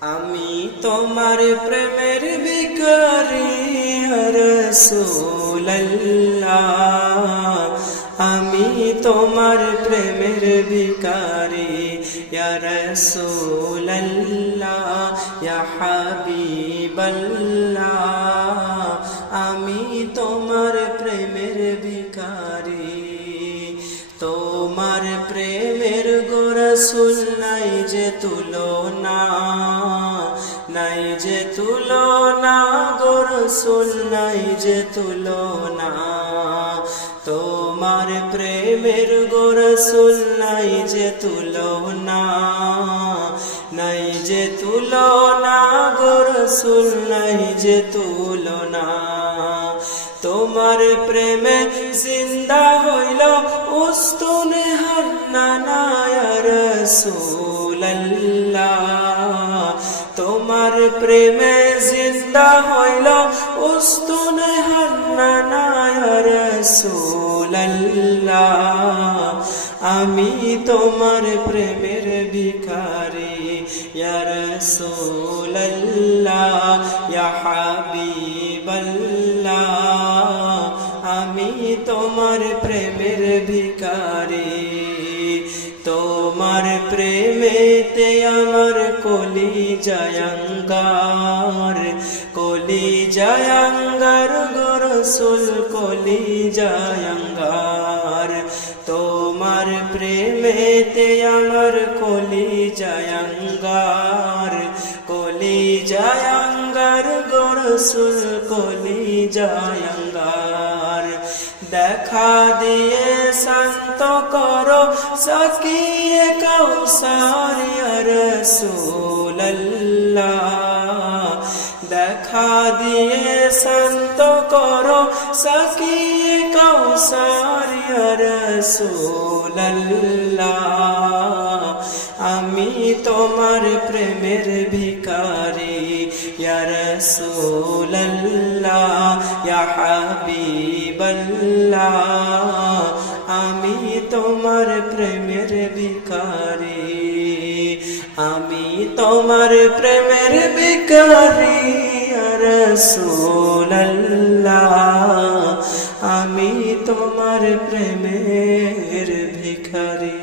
আমি তোমার প্রেমের ভিখারি ইয়া রাসূলুল্লাহ, আমি তোমার প্রেমের ভিখারি ইয়া রাসূলুল্লাহ, ইয়া হাবিবাল্লাহ, আমি তোমার প্রেমের ভিখারি। তোমার প্রেমের গো রাসূল নাই যে তুলনা, নাই যে তুলনা গো রাসূল, নাই যে তুলনা। তোমার প্রেমের গো রাসূল নাই যে তুলনা, নাই যে তুলনা গো রাসূল, নাই যে তুলনা। তোমার প্রেমে জিন্দা হইল উস্তুনে হান্নানা ইয়া রাসূলুল্লাহ, তোমার প্রেমে জিন্দা হইল উস্তুনে হান্নানা ইয়া রাসূলুল্লাহ, আমি তোমার প্রেমের ভিখারি ইয়া রাসূলুল্লাহ, ইয়া হাবিবাল্লাহ, আমি তোমার প্রেমের ভিখারি। তোমার প্রেমেতে আমার কলিজায় আঙ্গার, কলিজায় আঙ্গার গো রাসূল, কলিজায় আঙ্গার। তোমার প্রেমেতে আমার কলিজায় আঙ্গার, কলিজায় আঙ্গার গো রাসূল, কলিজায় আঙ্গার। দেখা দিয়ে শান্ত করো সাকিয়ে কাউসার ইয়া রাসূলুল্লাহ, দেখা দিয়ে শান্ত করো সাকিয়ে কাউসার ইয়া রাসূলুল্লাহ, আমি তোমার প্রেমের ভিখারি ইয়া রাসূলুল্লাহ, ইয়া হাবিবাল্লাহ, আমি তোমার প্রেমের ভিখারি, আমি তোমার প্রেমের ভিখারি ইয়া রাসূলুল্লাহ, আমি তোমার প্রেমের ভিখারি।